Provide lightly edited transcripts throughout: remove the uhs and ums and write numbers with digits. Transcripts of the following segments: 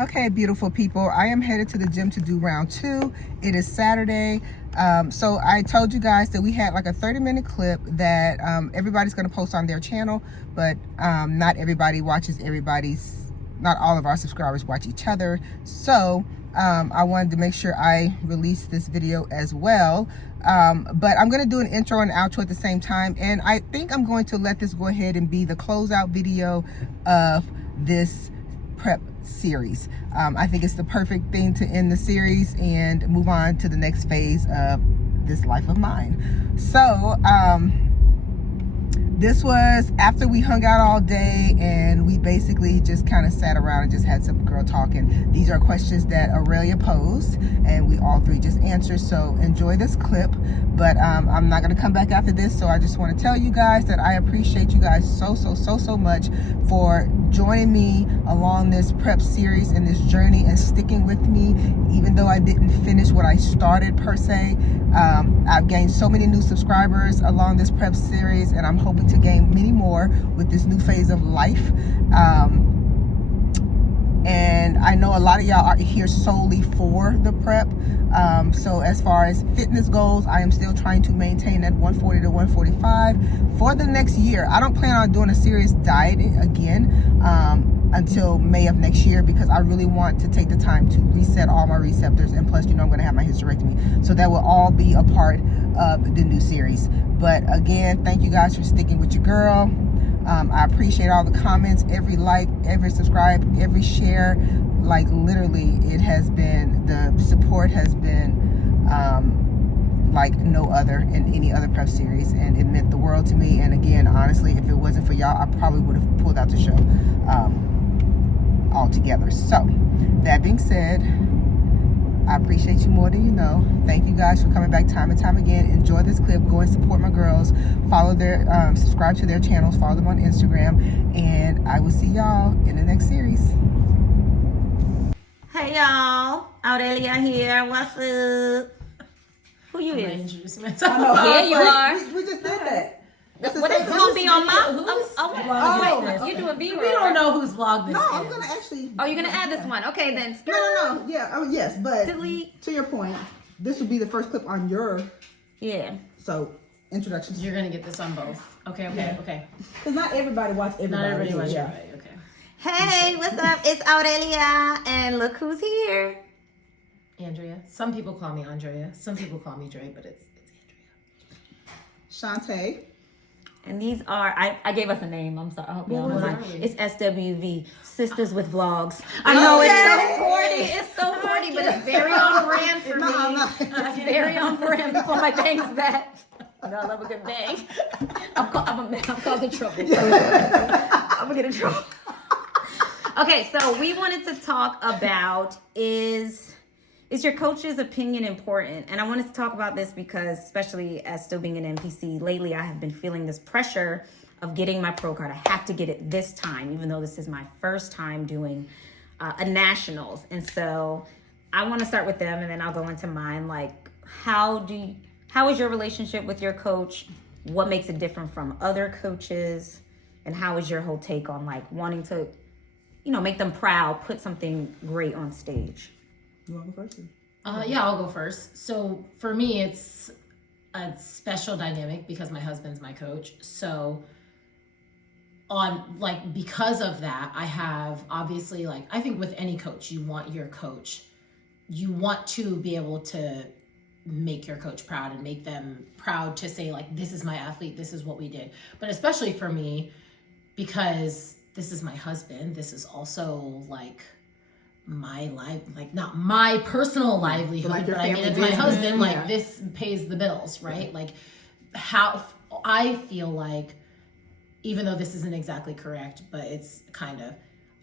Okay, beautiful people. I am headed to the gym to do round 2. It is Saturday. So I told you guys that we had like a 30-minute clip that everybody's going to post on their channel, but not everybody watches not all of our subscribers watch each other. So I wanted to make sure I release this video as well. But I'm going to do an intro and outro at the same time. And I think I'm going to let this go ahead and be the closeout video of this prep series. I think it's the perfect thing to end the series and move on to the next phase of this life of mine. So this was after we hung out all day and we basically just kind of sat around and just had some girl talking. These are questions that Aurelia posed and we all three just answered. So enjoy this clip, but I'm not going to come back after this. So I just want to tell you guys that I appreciate you guys so much for joining me along this prep series and this journey and sticking with me, even though I didn't finish what I started per se. I've gained so many new subscribers along this prep series, and I'm hoping to gain many more with this new phase of life. And I know a lot of y'all are here solely for the prep. So as far as fitness goals, I am still trying to maintain that 140 to 145 for the next year. I don't plan on doing a serious diet again until May of next year, because I really want to take the time to reset all my receptors, and plus, you know, I'm going to have my hysterectomy, so that will all be a part of the new series. But again, thank you guys for sticking with your girl. I appreciate all the comments, every like, every subscribe, every share. Like literally, it has been, the support has been like no other in any other prep series, and it meant the world to me. And again, honestly, if it wasn't for y'all, I probably would have pulled out the show altogether. So that being said, I appreciate you more than you know. Thank you guys for coming back time and time again. Enjoy this clip. Go and support my girls. Follow their, subscribe to their channels. Follow them on Instagram. And I will see y'all in the next series. Hey y'all, Aurelia here. What's up? Who you is? I know. Here you are. We just did that. What is gonna be on my? Oh, You doing B-roll? We don't know whose vlog this is. No, I'm gonna actually. Oh, you're gonna add this one? Okay, then. No. Yeah. Oh, yes, but Delete. to your point, this would be the first clip on your. Yeah. So introductions. You're gonna get this on both. Okay. Because not everybody watch everybody. Not everybody watch yeah. everybody. Okay. Hey, what's up? It's Aurelia, and look who's here. Andrea. Some people call me Andrea. Some people call me Dre, but it's Andrea. Shantae. And these are, I gave us a name. I'm sorry. I hope y'all don't mind. It's SWV, Sisters with Vlogs. I know it's so corny. It's so corny, but it's very on brand for me. It's very on brand before my bang's back. You know, I love a good bang. I'm causing trouble. I'm gonna get in trouble. Okay, so we wanted to talk about is your coach's opinion important? And I wanted to talk about this because, especially as still being an NPC, lately I have been feeling this pressure of getting my pro card. I have to get it this time, even though this is my first time doing a nationals. And so I want to start with them, and then I'll go into mine. Like, how is your relationship with your coach? What makes it different from other coaches? And how is your whole take on like wanting to, you know, make them proud, put something great on stage? You want to go first? Yeah, I'll go first. So for me, it's a special dynamic because my husband's my coach. So because of that, I have obviously, like, I think with any coach, you want your coach, you want to be able to make your coach proud and make them proud to say, like, this is my athlete, this is what we did. But especially for me, because this is my husband, this is also like my life, like not my personal livelihood, like but I mean, it's my husband, like this pays the bills, right? Like how I feel like, even though this isn't exactly correct, but it's kind of,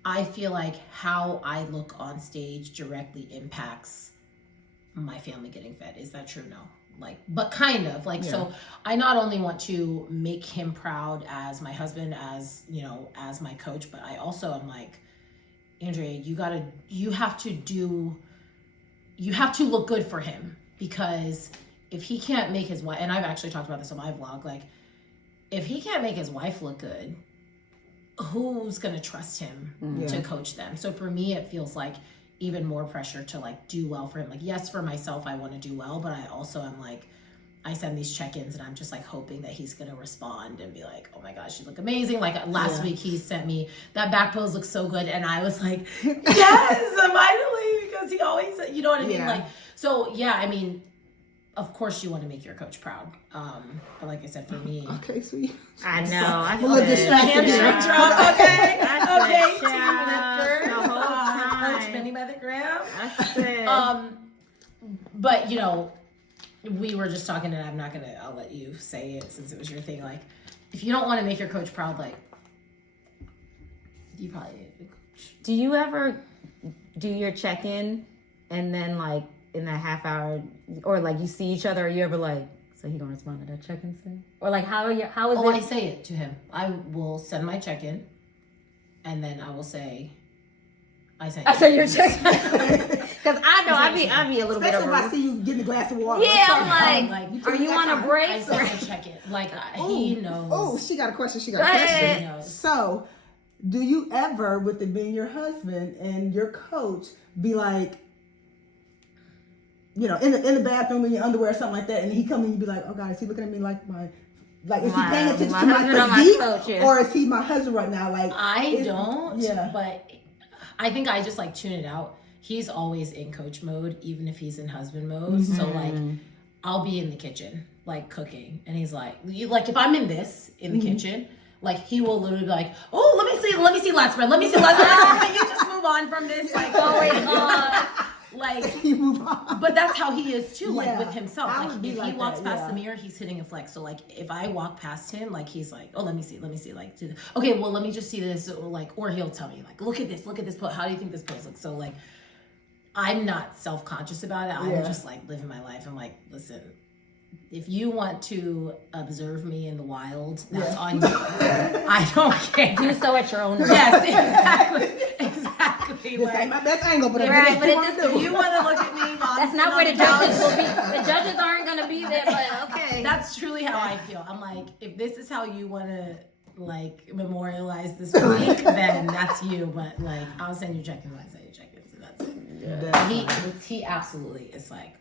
I feel like how I look on stage directly impacts my family getting fed. Is that true? No. Like, but kind of like, so I not only want to make him proud as my husband, as, you know, as my coach, but I also am like, Andrea, you have to look good for him, because if he can't make his wife, and I've actually talked about this on my vlog, like if he can't make his wife look good, who's going to trust him to coach them? So for me, it feels like even more pressure to like do well for him. Like, yes, for myself, I want to do well, but I also am like, I send these check-ins and I'm just like hoping that he's going to respond and be like, oh my gosh, you look amazing. Like last week he sent me that back pose looks so good. And I was like, yes, finally, because he always, you know what I mean? Like, so yeah, I mean, of course you want to make your coach proud. But like I said, for me. Okay, sweet. I know. I feel distracted. Okay. Okay. Team lifters. The whole time. Coach Benny by the gram. I But you know, we were just talking, and I'll let you say it since it was your thing. Like, if you don't want to make your coach proud, like, you probably need a coach. Do you ever do your check-in and then like in that half hour, or like you see each other, are you ever like, so he gonna respond to that check-in thing? Or like, how is Oh, it? I say it to him. I will send my check-in, and then I will say, I sent your check-in. Because I know I'd be a little Especially bit if I see you getting a glass of water. Yeah, I'm like, are you on a break? I sent my check-in. Like, he knows. Oh, she got a question. Go ahead. He knows. So, do you ever, with it being your husband and your coach, be like, you know, in the bathroom in your underwear or something like that, and he come and you be like, oh God, is he looking at me like is he paying attention to my physique, or is he my husband right now? Like, I don't. Yeah. But I think I just like tune it out. He's always in coach mode, even if he's in husband mode. Mm-hmm. So like, I'll be in the kitchen, like cooking, and he's like, if I'm in the kitchen, like he will literally be like, oh, let me see lat spread, let me see lat spread. You just move on from this, like always like you move on. But that's how he is too, like with himself. I Like would be if like he walks that, past the mirror, he's hitting a flex. So like if I walk past him, like he's like, oh, let me see, like okay, well let me just see this, or he'll tell me like, look at this pose. How do you think this pose looks? So like, I'm not self-conscious about it. I'm just like living my life. I'm like, listen, if you want to observe me in the wild, that's on you. I don't care. Do so at your own risk. Yes, exactly. This ain't my best angle, but Right, but if you want to look at me, that's not where the judges will be. The judges aren't gonna be there, but okay. That's truly how I feel. I'm like, if this is how you want to like memorialize this week, then that's you. But like, I'll send you check-ins. I send you check-ins, so that's it. Yeah. He absolutely is like,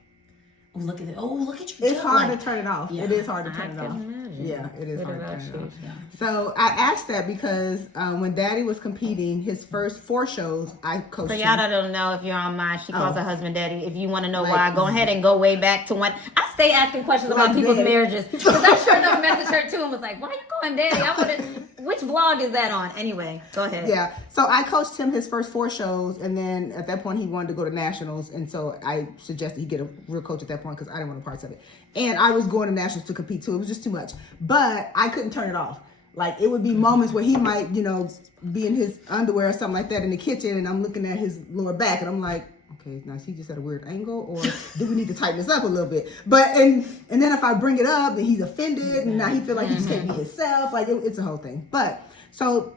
oh, look at it. Oh, look at your. It's hard to turn it off. Yeah. It is hard to turn it off. Imagine. Yeah, it is hard to turn it off. Yeah. So I asked that because when Daddy was competing, his first 4 shows, I coached For him. y'all that don't know, if you're on mine, she calls her husband daddy. If you want to know Like, why, go ahead and go way back to when I stay asking questions about Like people's daddy. marriages. Because I sure enough messaged her too and was like, why you calling daddy? I would have. Which vlog is that on? Anyway, go ahead. Yeah. So I coached him his first 4 shows, and then at that point he wanted to go to nationals, and so I suggested he get a real coach at that point because I didn't want no parts of it. And I was going to nationals to compete too. It was just too much. But I couldn't turn it off. Like, it would be moments where he might, you know, be in his underwear or something like that in the kitchen, and I'm looking at his lower back, and I'm like, okay, now is he just at a weird angle, or do we need to tighten this up a little bit? But and then if I bring it up, then he's offended, and now he feel like he just can't be himself. Like, it's a whole thing. But so,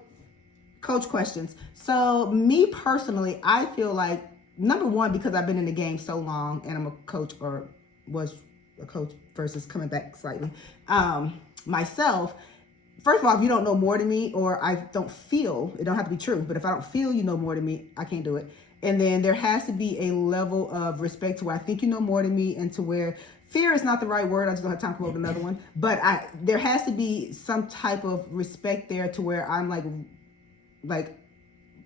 coach questions. So me personally, I feel like, number one, because I've been in the game so long, and I'm a coach, or was a coach versus coming back slightly, myself. First of all, if you don't know more than me, or I don't feel, it don't have to be true, but if I don't feel you know more than me, I can't do it. And then there has to be a level of respect to where I think you know more than me, and to where fear is not the right word. I just don't have time to come up with another one. But there has to be some type of respect there to where I'm like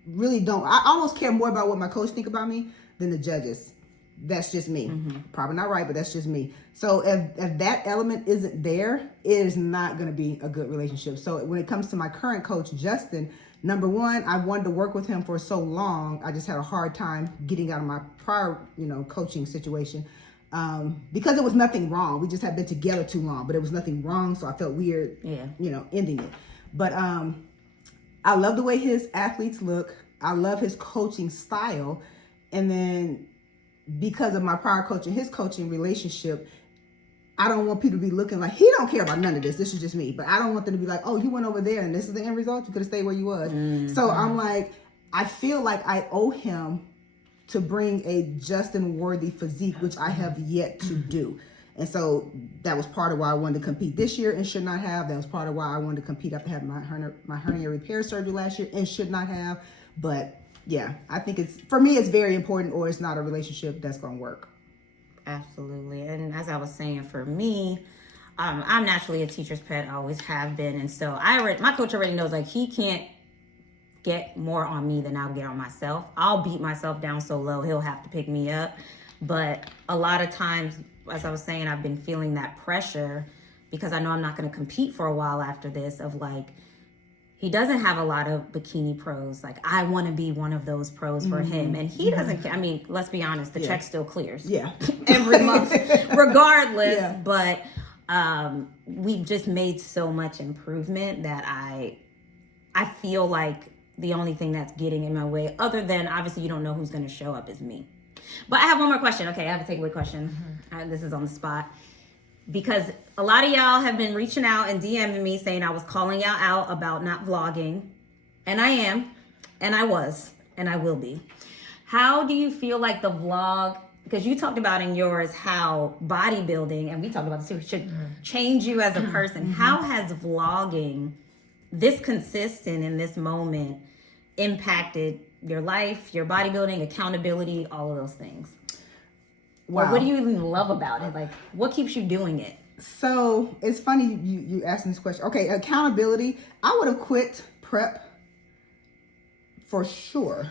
really don't. I almost care more about what my coach think about me than the judges. That's just me. Probably not right, but that's just me. So if that element isn't there, it is not going to be a good relationship. So when it comes to my current coach, Justin, number one, I wanted to work with him for so long. I just had a hard time getting out of my prior, coaching situation because there was nothing wrong. We just had been together too long, but there was nothing wrong. So I felt weird, ending it. But I love the way his athletes look. I love his coaching style. And then because of my prior coach and his coaching relationship, I don't want people to be looking like, he don't care about none of this. This is just me. But I don't want them to be like, oh, you went over there and this is the end result. You could have stayed where you was. So I'm like, I feel like I owe him to bring a Justin worthy physique, which I have yet to do. And so that was part of why I wanted to compete this year and should not have. That was part of why I wanted to compete after having my hernia repair surgery last year and should not have. But yeah, I think for me, it's very important, or it's not a relationship that's going to work. Absolutely. And as I was saying, for me, I'm naturally a teacher's pet. I always have been. And so my coach already knows, like, he can't get more on me than I'll get on myself. I'll beat myself down so low, he'll have to pick me up. But a lot of times, as I was saying, I've been feeling that pressure because I know I'm not going to compete for a while after this, of like, he doesn't have a lot of bikini pros. Like, I want to be one of those pros for him. And he doesn't care. I mean, let's be honest, the check still clears. Yeah. Every month, regardless. Yeah. But we've just made so much improvement that I feel like the only thing that's getting in my way, other than obviously you don't know who's going to show up, is me. But I have one more question. Okay, I have a takeaway question. This is on the spot. Because a lot of y'all have been reaching out and DMing me saying I was calling y'all out about not vlogging. And I am. And I was. And I will be. How do you feel like the vlog, because you talked about in yours how bodybuilding, and we talked about this too, should change you as a person. How has vlogging, this consistent in this moment, impacted your life, your bodybuilding, accountability, all of those things? Wow. Or what do you even love about it? Like, what keeps you doing it? So it's funny you asking this question. Okay, accountability. I would have quit prep for sure.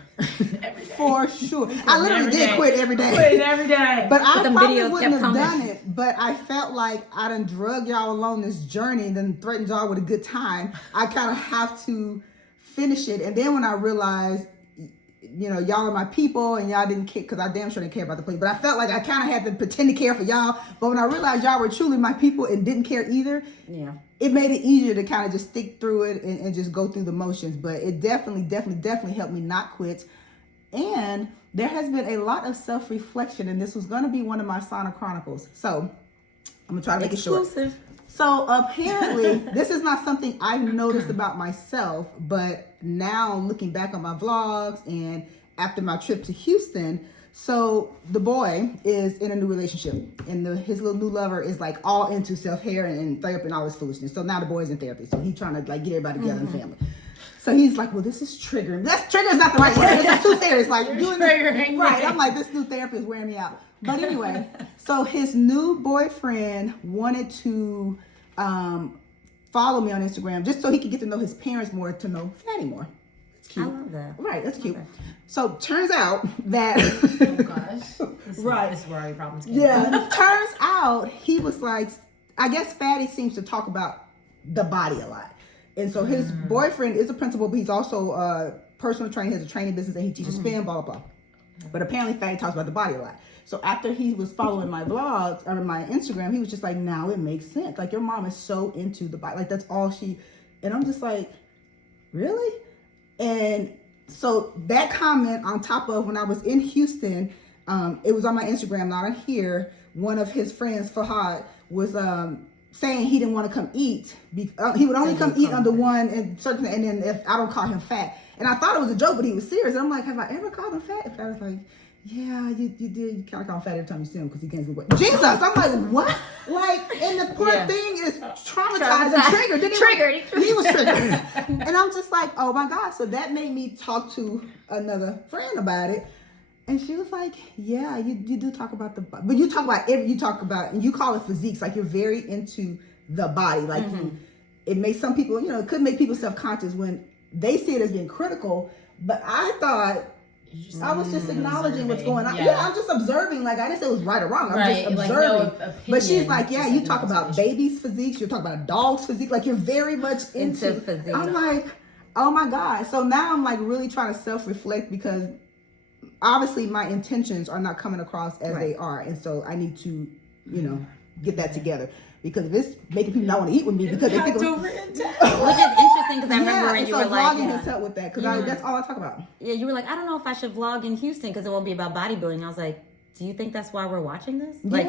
For sure. I literally did quit every day. Quit every day. But I them probably videos wouldn't kept have coming. done it. But I felt like I done drug y'all along this journey and then threatened y'all with a good time. I kind of have to finish it. And then when I realized, you know, y'all are my people and y'all didn't care, because I damn sure didn't care about the place. But I felt like I kind of had to pretend to care for y'all. But when I realized y'all were truly my people and didn't care either, Yeah. it made it easier to kind of just stick through it and just go through the motions. But it definitely helped me not quit. And there has been a lot of self-reflection, and this was going to be one of my sauna chronicles. So I'm going to try to make it short. Exclusive. So apparently, this is not something I've noticed about myself, but now looking back on my vlogs and after my trip to Houston, so the boy is in a new relationship, and his little new lover is like all into self-care and therapy and all this foolishness. So now the boy's in therapy, so he's trying to like get everybody together in the family. So he's like, well, this is triggering. Trigger is not the right word. It's too serious. Like, you're doing this. Right. I'm like, this new therapy is wearing me out. But anyway, so his new boyfriend wanted to follow me on Instagram just so he could get to know his parents more, to know Fatty more. It's cute. I love that. Right, that's cute. Okay. So turns out that Oh gosh. This is where our problems came from. yeah, turns out he was like, I guess Fatty seems to talk about the body a lot. And so his boyfriend is a principal, but he's also a personal trainer. He has a training business and he teaches spin, blah, blah, blah. But apparently Fatty talks about the body a lot. So after he was following my vlogs or my Instagram, he was just like, now it makes sense. Like, your mom is so into the body. Like, that's all she, and I'm just like, really? And so that comment on top of when I was in Houston, it was on my Instagram, not on here. One of his friends, Fahad, was saying he didn't want to come eat. He would only come eat on the one and certain, and then if I don't call him fat. And I thought it was a joke, but he was serious. And I'm like, have I ever called him fat? And I was like, yeah, you did. You kind of call him fat every time you see him because he gains weight. Jesus! I'm like, what? Like, and the poor thing is traumatized and triggered. He was triggered. And I'm just like, oh my God. So that made me talk to another friend about it. And she was like, yeah, you do talk about the body. But you talk about, and you call it physiques. Like, you're very into the body. Like, it makes some people, it could make people self-conscious when they see it as being critical. But I thought, I was just acknowledging what's going on. Yeah, I'm just observing. Like, I didn't say it was right or wrong. I'm just observing. Like, but she's like, yeah, you talk about babies' physiques. You talk about a dog's physique. Like, you're very much into physique. I'm like, oh my God. So now I'm like really trying to self-reflect because obviously my intentions are not coming across as they are. And so I need to, get that together. Because if it's making people not want to eat with me because they think which is interesting because I remember when you were like, vlogging has helped with that because that's all I talk about. Yeah, you were like, I don't know if I should vlog in Houston because it won't be about bodybuilding. I was like, do you think that's why we're watching this? Like,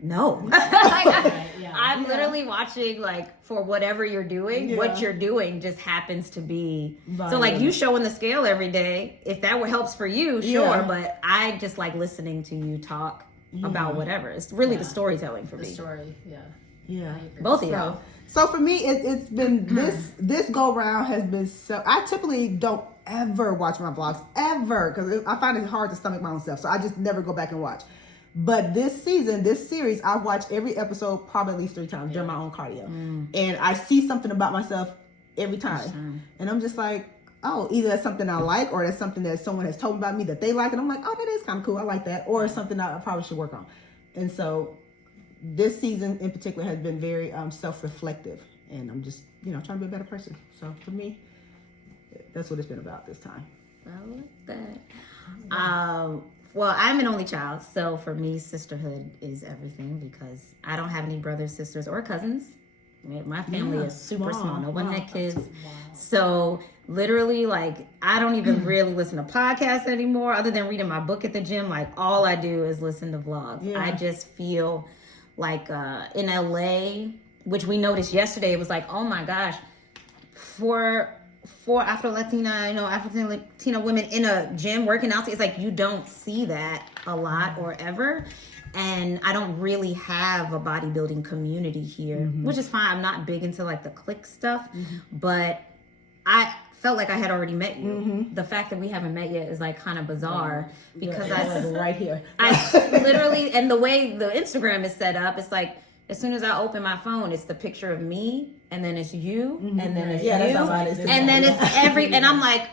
no. I'm literally watching, like, for whatever you're doing, what you're doing just happens to be. So, like, you showing the scale every day, if that helps for you, sure. But I just like listening to you talk. about whatever. It's really the storytelling for me. The story, yeah. Yeah. Both of y'all. So for me, it's been this go round has been so. I typically don't ever watch my vlogs ever because I find it hard to stomach my own stuff. So I just never go back and watch. But this series, I've watched every episode probably at least 3 times during my own cardio, and I see something about myself every time, and I'm just like, oh, either that's something I like or that's something that someone has told me about me that they like, and I'm like, oh, that is kind of cool. I like that, or something that I probably should work on, and so. This season in particular has been very self-reflective, and I'm just trying to be a better person. So for me, that's what it's been about this time. I like that. Well, I'm an only child, so for me, sisterhood is everything because I don't have any brothers, sisters, or cousins. My family is super small. No one had kids. So literally, like, I don't even really listen to podcasts anymore other than reading my book at the gym. Like, all I do is listen to vlogs. Yeah. I just feel like in LA, which we noticed yesterday, it was like, oh my gosh, for African Latina women in a gym working out, it's like you don't see that a lot or ever. And I don't really have a bodybuilding community here, which is fine. I'm not big into like the clique stuff, but I felt like I had already met you. The fact that we haven't met yet is like kind of bizarre because I right here. I literally, and the way the Instagram is set up, it's like as soon as I open my phone, it's the picture of me, and then it's you, and then it's you, and then it's and I'm like,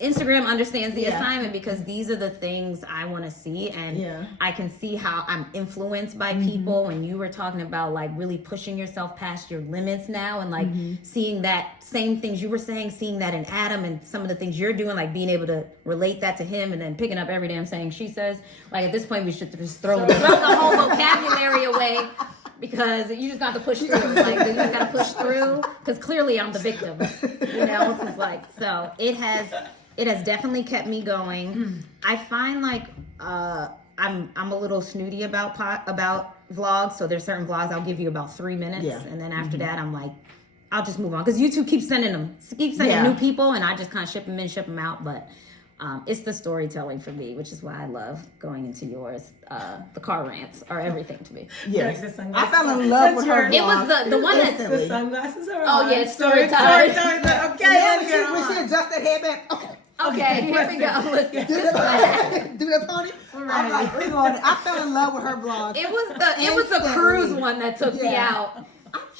Instagram understands the assignment because these are the things I want to see, and I can see how I'm influenced by people. And you were talking about like really pushing yourself past your limits now, and like seeing that same things you were saying, seeing that in Adam and some of the things you're doing, like being able to relate that to him, and then picking up every damn saying she says. Like at this point, we should just throw the whole vocabulary away. Because you just got to push through. Like, you just got to push through. Because clearly I'm the victim. It's like, so it has definitely kept me going. I find like I'm a little snooty about vlogs. So there's certain vlogs I'll give you about 3 minutes, and then after that I'm like, I'll just move on because YouTube keeps sending new people, and I just kind of ship them in, ship them out. But it's the storytelling for me, which is why I love going into yours. The car rants are everything to me. Yes, I fell in love with her. It was the one that's the sunglasses are on. Oh yeah, it's storytelling. Okay, when she adjusts that headband. Okay, here we go. Let's do that pony. Right. I'm like, I fell in love with her vlog. It was the cruise one that took me out.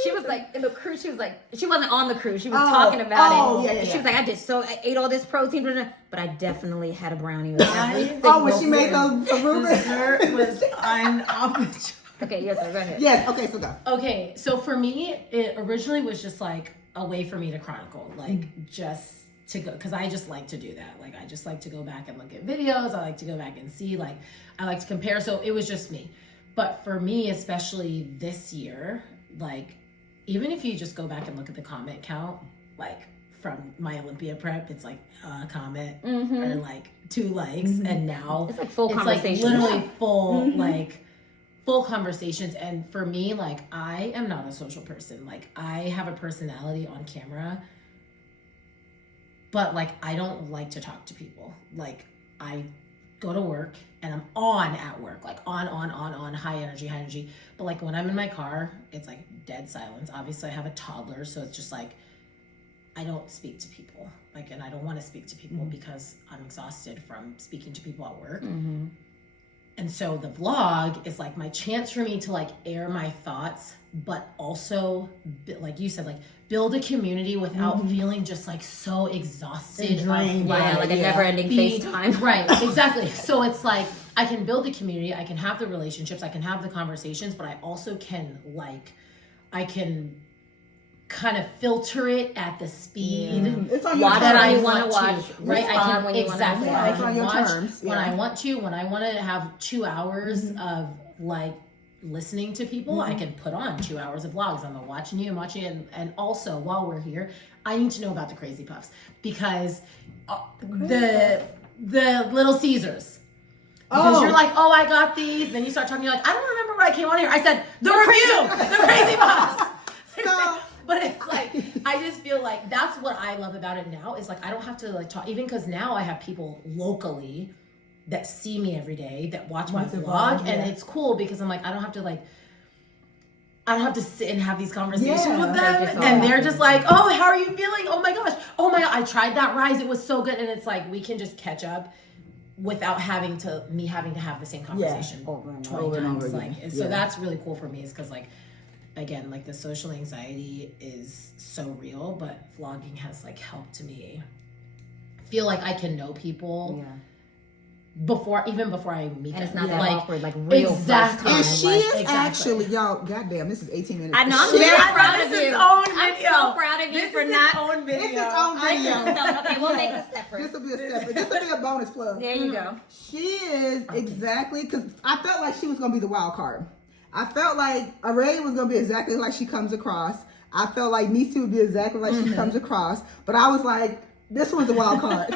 She was like in the cruise. She was like, she wasn't on the cruise. She was talking about it. She was like, I ate all this protein, but I definitely had a brownie with everything. When she made those dessert was on. Okay, yes, sir, go ahead. Yes, okay, so go. Okay, so for me, it originally was just like a way for me to chronicle, like just to go, because I just like to do that. Like I just like to go back and look at videos. I like to go back and see, like I like to compare. So it was just me. But for me, especially this year, like even if you just go back and look at the comment count, like from my Olympia prep, it's like a comment or like 2 likes, and now it's like full conversations. Like literally full like full conversations. And for me, like I am not a social person. Like I have a personality on camera, but like I don't like to talk to people. Like I go to work and I'm on at work, like on, high energy. But like when I'm in my car, it's like dead silence. Obviously I have a toddler, so it's just like, I don't speak to people. Like, and I don't want to speak to people because I'm exhausted from speaking to people at work. And so the vlog is like my chance for me to like air my thoughts, but also, like you said, like build a community without feeling just like so exhausted. Like a never-ending FaceTime. Right, exactly. So it's like I can build a community, I can have the relationships, I can have the conversations, but I also can I can kind of filter it at the speed It's on that I want to watch, right? I can when you exactly. want I It's on can your watch terms. when I want to. When I want to have 2 hours of like listening to people, I can put on 2 hours of vlogs. I'm watching you and also while we're here, I need to know about the Crazy Puffs because the Little Caesars. Because you're like, oh, I got these. Then you start talking, you're like, I don't remember when I came on here. I said, the review, the Crazy Puffs. But it's like, I just feel like that's what I love about it now is like, I don't have to like talk, even because now I have people locally that see me every day, that watch my Watch the vlog, vlog, and yeah. it's cool because I'm like, I don't have to sit and have these conversations Yeah. with They them, just all and they're happen. just like, oh, how are you feeling? Oh my gosh, I tried that rise, it was so good, and it's like we can just catch up without having to have the same conversation Over and 20 over and times. over Like, again. so Yeah. that's really cool for me, is because like, again, like the social anxiety is so real, but vlogging has like helped me feel like I can know people before I meet them. And it's not Yeah. that like awkward, like real exactly. And first she time. is Exactly. actually, y'all, goddamn, this is 18 minutes. I know, I'm She- very I proud love of this you. is own I'm video. so proud of you This for is not. its own video. It's its own video. Okay, we'll make this separate. This will be a separate. This will be a bonus plug. There you go. She is exactly, because I felt like she was going to be the wild card. I felt like Array was going to be exactly like she comes across. I felt like Nisi would be exactly like she comes across. But I was like, this was the wild card.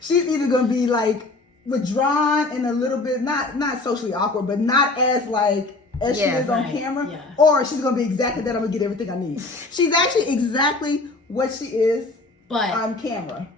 She's either going to be like withdrawn and a little bit, not socially awkward, but not as like as she Yeah, is on right, camera. yeah. Or she's going to be exactly that. I'm going to get everything I need. She's actually exactly what she is But on camera.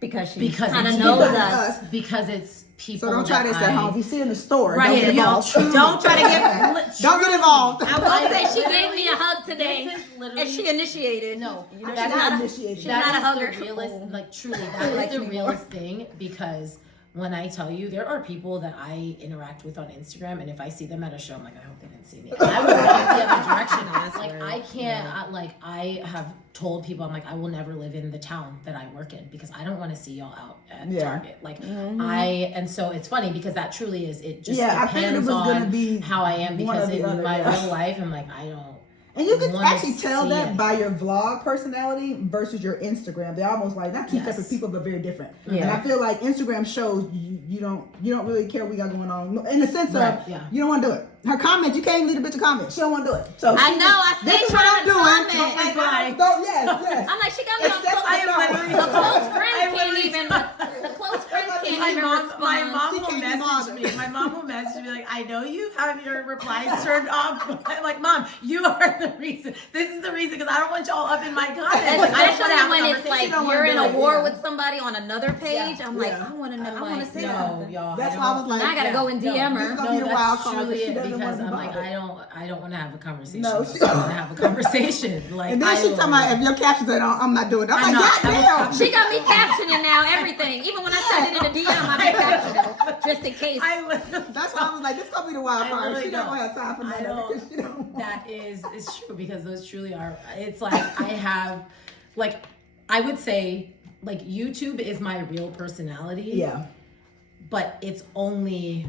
Because she because kind of it's knows because us. because it's people. So don't try that this at home. If you see in the store, Right, don't get yeah, involved. Don't try to get. Don't get involved. I will say she gave me a hug This today, is literally and she initiated. no. You know, That she's not is a- initiated. she's That not a is hugger. the realest, Oh. like truly, that is likes the me realest thing, because when I tell you, there are people that I interact with on Instagram, and if I see them at a show, I'm like, I hope they didn't see me. And I would walk the other direction. Like I can't. I have told people, I'm like, I will never live in the town that I work in because I don't want to see y'all out at Yeah. Target. Like Mm-hmm. and so it's funny because that truly is. It just Yeah, I figured it depends was gonna on be how I am, one because or the in other, my yeah. real life, I'm like, I don't. And you can wanna actually tell see that it. by your vlog personality versus your Instagram. They're almost like not two Yes. separate people, but very different. Yeah. And I feel like Instagram shows you don't really care what we got going on in the sense Right, of yeah. you don't want to do it. Her comments, you can't even leave a bitch a comment. She don't want to do it. So I she- know, I this stay is what trying I'm to doing. comment. And Bye. so yes. I'm like, she got me on Except close. I am literally- The close friends I'm can't literally- even. The close friends can't My even mom, respond. my mom She will can't be message bothered. me. My mom will message me like, I know you have your replies turned off. I'm like, Mom, you are the reason. This is the reason, because I don't want y'all up in my comments. Like, I don't want to have Especially a when it's conversation. like don't you're wanna in do a it, war yeah. with somebody on another page. I'm like, Yeah. I want to know. I'm I want like, to say no, something. y'all. That's why I was like, Now I gotta go and no, DM this her. is gonna be No, the wild that's card. truly She it, doesn't because wanna I'm be like, bothered. I don't want to have a conversation. No, I don't want to have a conversation. Like, And then I she's will- talking about if your captions ain't on, I'm not doing it. I'm I'm like, not. God damn. She got me captioning now everything. Even when I send it in a DM, I be captioning just in case. I literally That's why I was like, this gonna be the wild I card. really She don't don't. have time for I that don't. because she don't. That is true, because those truly are. It's like I have, like, I would say, like, YouTube is my real personality. Yeah. But it's only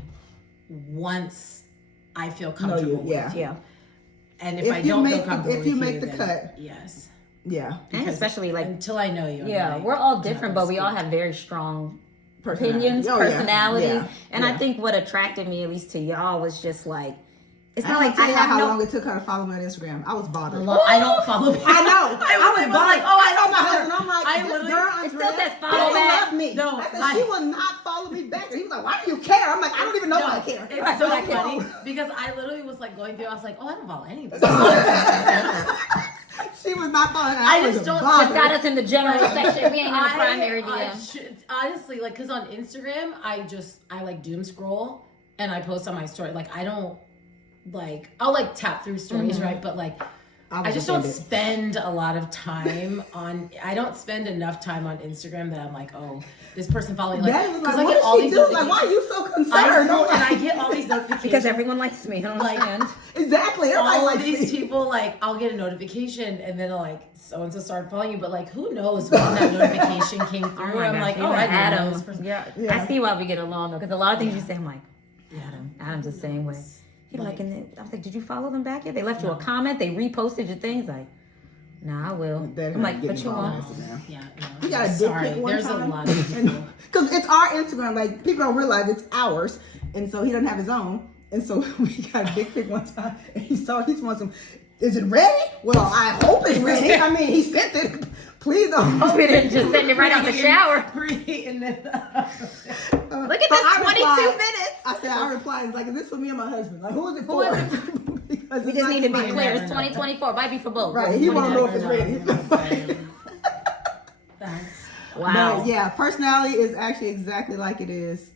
once I feel comfortable with yeah. you. Yeah. And if If I you don't make feel the- comfortable if you with make you, the then cut. yes. Yeah. And Because especially like, until I know you. I'm yeah, like, we're all no, different, but we all speak. have very strong Personality. opinions, Oh, yeah. personalities. Yeah. And Yeah. I think what attracted me, at least to y'all, was just like, it's I not don't like tell I you have how no. long it took her to follow me on Instagram. I was bothered. I don't follow. I know. I was like, oh, I told don't my follow husband, her. I'm like, I this literally- girl, It still Andrea, says follow doesn't back. love me. No, I said, I- she will not follow me back. And he was like, why do you care? I'm like, I don't even know why I care. It's so Like, funny because I literally was like going through. I was like, oh, I don't follow any of this. She was not following. I was just don't- Just bothered. got us in the general section. We ain't in the primary I DM. should, honestly, like, cause on Instagram, I like doom scroll and I post on my story. Like, I don't like, I'll like tap through stories, right? But like, I just don't spend a lot of time on. I don't spend enough time on Instagram that I'm like, oh, this person following. Like, Daddy was like, I what get all does she these do? Like, why are notifications. you so I concerned? know, I'm and like, I get all these notifications Because everyone likes me. I don't Like, understand. exactly. Everybody all likes of these me. people, like, I'll get a notification and then like so and so started following you, but like, who knows when that notification came through? Oh my I'm gosh, like, you oh, and I didn't know Adam. this person. Yeah. Yeah. I see why we get along though, because a lot of things you say, I'm like, Adam's the same way. He Like- like, and then I was like, did you follow them back yet? They left you a comment. They reposted your things. Like, nah, I will. Daddy I'm like, get but you involved won't. in Instagram. Yeah, You got a dick sorry. pic one There's time. a lot of people. Because it's our Instagram. Like, people don't realize it's ours. And so he doesn't have his own. And so we got a dick pic one time. And he wants some, is it ready? Well, I hope it's ready. I mean, he sent it. Please don't. We didn't just send it right out the shower. Preheating it up. Look at So this, I 22 replied- minutes. I said, I replied, it's like, is this for me or my husband? Like, who is it Who for? is Because We it's just not need to be mine. clear. It's never know. 2024. Might be for both. Right, he won't know if it's ready. That's Wow. But yeah, personality is actually exactly like it is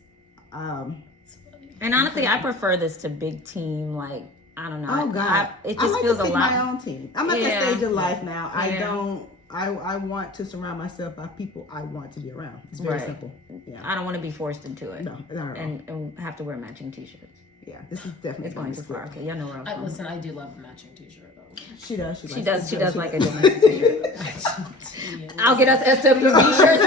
And honestly, I prefer this to big team. Like, I don't know. Oh God, It I just like feels to a pick lot. my own team. I'm at Yeah. that stage of life now. I Yeah. don't. I want to surround myself by people I want to be around. It's very Right. simple. Yeah. I don't want to be forced into it. No, not at all. And have to wear matching T-shirts. Yeah, this is definitely It's going too far. Okay, y'all know where I'm from. Listen, I do love a matching T-shirt though. She does. She does like a different T-shirt. I'll get us SWV shirts.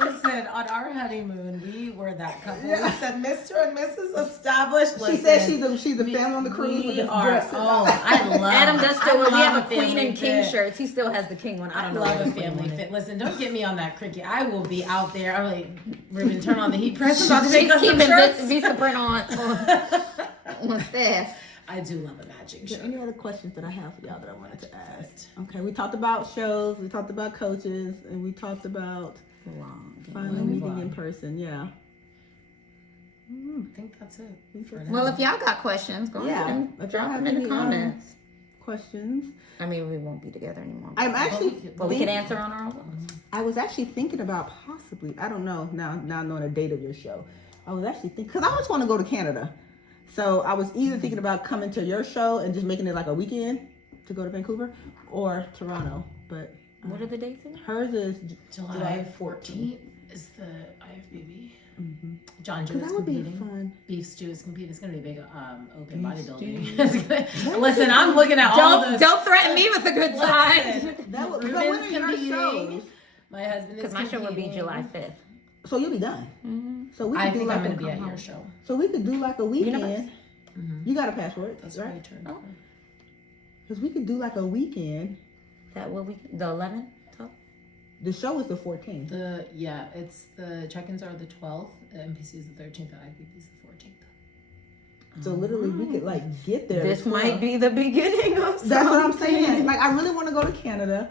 Listen, on our honeymoon, we were that couple. We said Mr. and Mrs. Established. She said she's a family on the cruise with We the are. dress. Oh, I love. Adam does still. I We love have a queen family and king fit. shirts. He still has the king one. I I don't know. love where a the queen family one fit. Listen, don't get me on that cricket. I will be out there. I'm like, Ruben, turn on the heat press. is. About to make us some Keeping shirts. Visa print on staff. I do love a matching Is there shirt. any other questions that I have for y'all that I wanted to ask? Okay, we talked about shows, we talked about coaches, and we talked about finally meeting in person. Yeah. I think that's it. for now. Well, if y'all got questions, go Yeah, ahead and if y'all drop have them in the any, comments. Questions? I mean, we won't be together anymore. I'm actually. But we can answer on our own. I was actually thinking about possibly. I don't know now. Now knowing the date of your show, I was actually thinking because I always want to go to Canada. So I was either thinking about coming to your show and just making it like a weekend to go to Vancouver, or Toronto. But What are the dates again? hers is July 14th is the IFBB. John Jew Because is that would be competing. fun. Beef Stew is competing. It's going to be a big open Beef bodybuilding. Listen, I'm looking at all Don't this. don't threaten me with a good time. Listen, That would. So Ruben's when are your competing. shows? My husband is Because my show will be competing. July 5th. So you'll be done. So we I could do think like I'm going a, to be at your show. So we could do like a weekend. Universe. You got a passport, That's right. right? Turn. Oh. Because we could do like a weekend. That will be the 11th. The show is the 14th. It's the check-ins are the 12th. The NPC is the 13th. The IFBB is the 14th. So literally, we could like get there. This the might 12th. be the beginning of That's what I'm something. saying. Like I really want to go to Canada.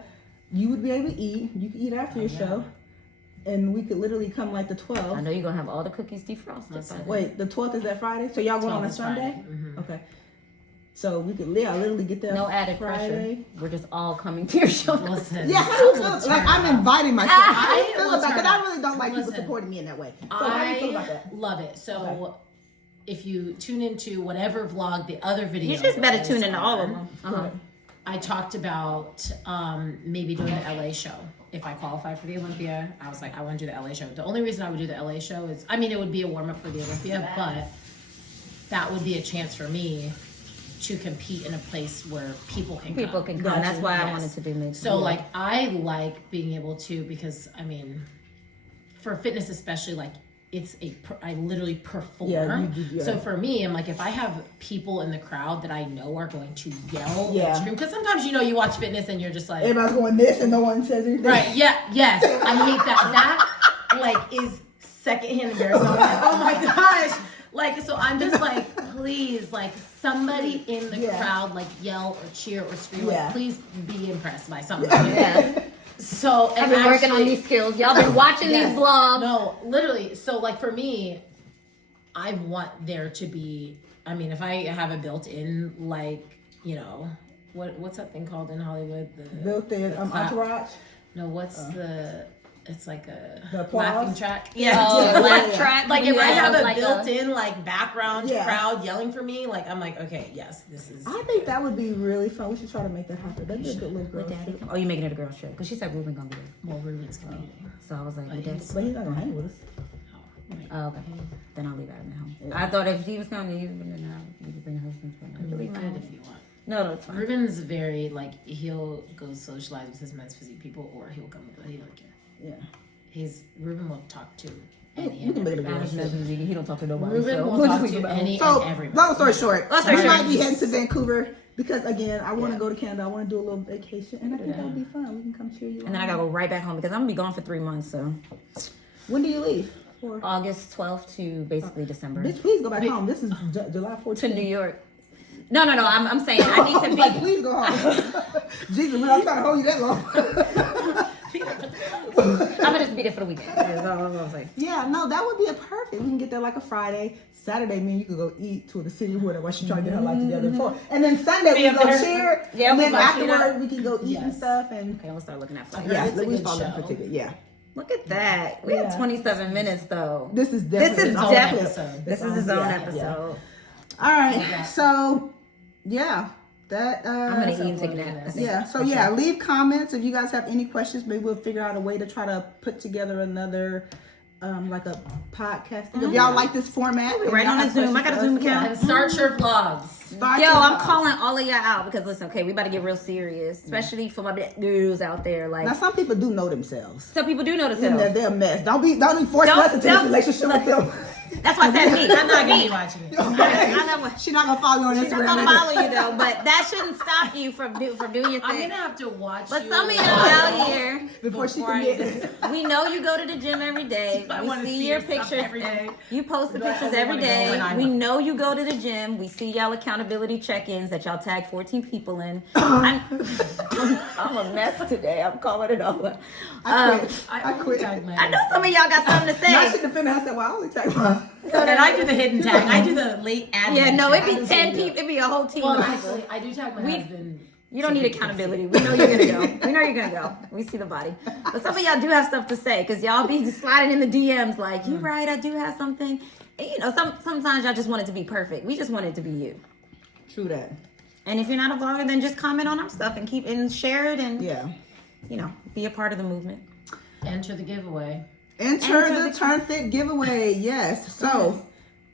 You would be able to eat. You could eat after your show, and we could literally come like the I 12th. know you're gonna have all the cookies defrosted. Listen. by then. Wait, the 12th is that Friday? So y'all going on a 12th is Sunday? Friday. Mhm. Okay. So we could literally get there. No added Friday. pressure. We're just all coming to your show. Listen. Yeah, how do you I feel? will Like turn I'm up. inviting myself. How do you I feel will about that? turn Because I up. really don't like people Listen. supporting me in that way. So how do you feel about that? Love it. So Okay. if you tune into whatever vlog the other video, You just better is tune into all of on, them. Uh-huh. I talked about maybe doing the LA show. If I qualify for the Olympia, I was like, I want to do the LA show. The only reason I would do the LA show is, I mean, it would be a warm up for the Olympia, but that would be a chance for me to compete in a place where people can People come. can come. That's why I Yes. wanted to do maybe. So like I like being able to, because I mean, for fitness especially, like I literally perform. Yeah, you do, yeah. So for me, I'm like, if I have people in the crowd that I know are going to yell Yeah. and scream, because sometimes you watch fitness and you're just like, Everybody's going this and no one says anything. right, yeah, yes, I hate that. That like is secondhand embarrassment. I'm like, oh my gosh. Like, so I'm just like, please, like somebody in the Yeah. crowd, like yell or cheer or scream, Yeah. like please be impressed by something. yeah. So I've and been working on actually- these skills. Y'all been watching Yes. these vlogs. No, literally. So like for me, I want there to be. I mean, if I have a built-in, like what's that thing called in Hollywood? The Built in clap. entourage. No, what's the? It's like The a applause? laughing track. Oh, Yeah. laugh Yeah. track. Like if You I have a like built-in like background Yeah. crowd yelling for me, like I'm like, okay, yes, this is. I think that would be really fun. We should try to make that happen. That'd be a good little girl With Daddy. shoot. Oh, you making it a girl show? Because she said Ruben gonna be there. Well, Ruben's competing. So I was like, with Daddy. But he's not gonna hang with us. Oh, okay. Then I'll leave Adam at home. I thought if he was coming, you could bring a husband. I mean, we could if you want. No, it's fine. Ruben's very like he'll go socialize with his men's physique people, or he'll come. He don't care. Yeah. Ruben will talk to We any can and make it a everybody. girl Adam's shoot. messing. He don't talk to nobody. Ruben so will what talk do we to about? any So, and everybody. long story short, Long story we might short. be heading to Vancouver because, again, I want to go to Canada. I want to do a little vacation, and I think that would be fun. We can come cheer you on. And then I gotta go right back home because I'm gonna be gone for 3 months. So When do you leave? For? August 12th to basically December Bitch, please go back home. This is July 14th. to New York. No. I'm saying I need to I'm like, be. please go home. Jesus, man, I'm trying to hold you that long. I'm gonna just be there for the weekend. That's all I'm gonna say. Yeah, no, that would be a perfect. We can get there like a Friday. Saturday, man, you could go eat to the city or whatever while she's trying to get her life together before. And then Sunday, we up go there. cheer. Yeah, and we then go cheer. afterwards, we can go eat and Yes. stuff. And Okay, we'll start looking at flights. Yeah. yeah, It's a we good start looking show. for tickets. Yeah. Look at that. We had 27 minutes though. This is definitely His own episode. This is his own Yeah, episode. All right. So, yeah. That I'm gonna eat and take a nap. I think. yeah. So yeah, leave comments if you guys have any questions. Maybe we'll figure out a way to try to put together another like a podcast. If y'all like this format, and Right y'all on have a Zoom. I got a questions Zoom for us, account. And start your vlogs. start Yo, your I'm vlogs. calling all of y'all out because listen, okay, we about to get real serious, especially for my black girls out there. Like, Now some people do know themselves. some people do know And themselves. they're a mess. Don't be forcing us into this don't- relationship with them. That's why I said me. I'm not gonna be watching it. I know what. She's not gonna follow you on I'm Instagram. gonna follow you though, but that shouldn't stop you from doing your I'm thing. gonna have to watch But you some of y'all out here, before she before I commits. we know you go to the gym every day. I We wanna see see your your stuff pictures every day. You post the But I pictures only every wanna go day. when I'm We up. know you go to the gym. We see y'all accountability check-ins that y'all tag 14 people in. I'm a mess today. I'm calling it over. I quit. I know some of y'all got something to Now she say. defended herself. Well, I only take one. And I do the hidden tag. I do the late admin. Yeah, no, tag. it'd be 10 people. It'd be a whole team Well, of people. actually, I do tag my husband. You don't need accountability. We know you're gonna go. We know you're gonna go. We see the body. But some of y'all do have stuff to say because y'all be sliding in the DMs like, "You right? I do have something." And, you know, sometimes y'all just want it to be perfect. We just want it to be you. True that. And if you're not a vlogger, then just comment on our stuff and share it and Yeah. you know, be a part of the movement. Enter the giveaway. Enter the Turn Fit giveaway. Yes. So,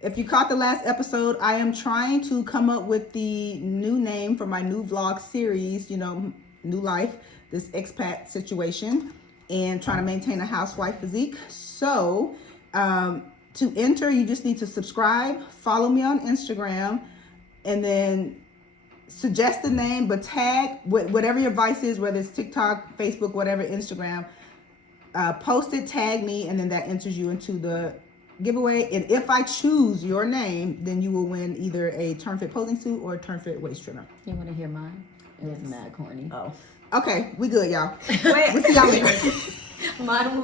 if you caught the last episode, I am trying to come up with the new name for my new vlog series, you know, new life, this expat situation, and trying to maintain a housewife physique. So, to enter, you just need to subscribe, follow me on Instagram, and then suggest the name, but tag whatever your vice is, whether it's TikTok, Facebook, whatever, Instagram. Post it, tag me, and then that enters you into the giveaway. And if I choose your name, then you will win either a Turn Fit posing suit or a Turn Fit waist trimmer. You want to hear mine? It was mad corny. Okay, we good, y'all. Wait. We'll see y'all later. Mine was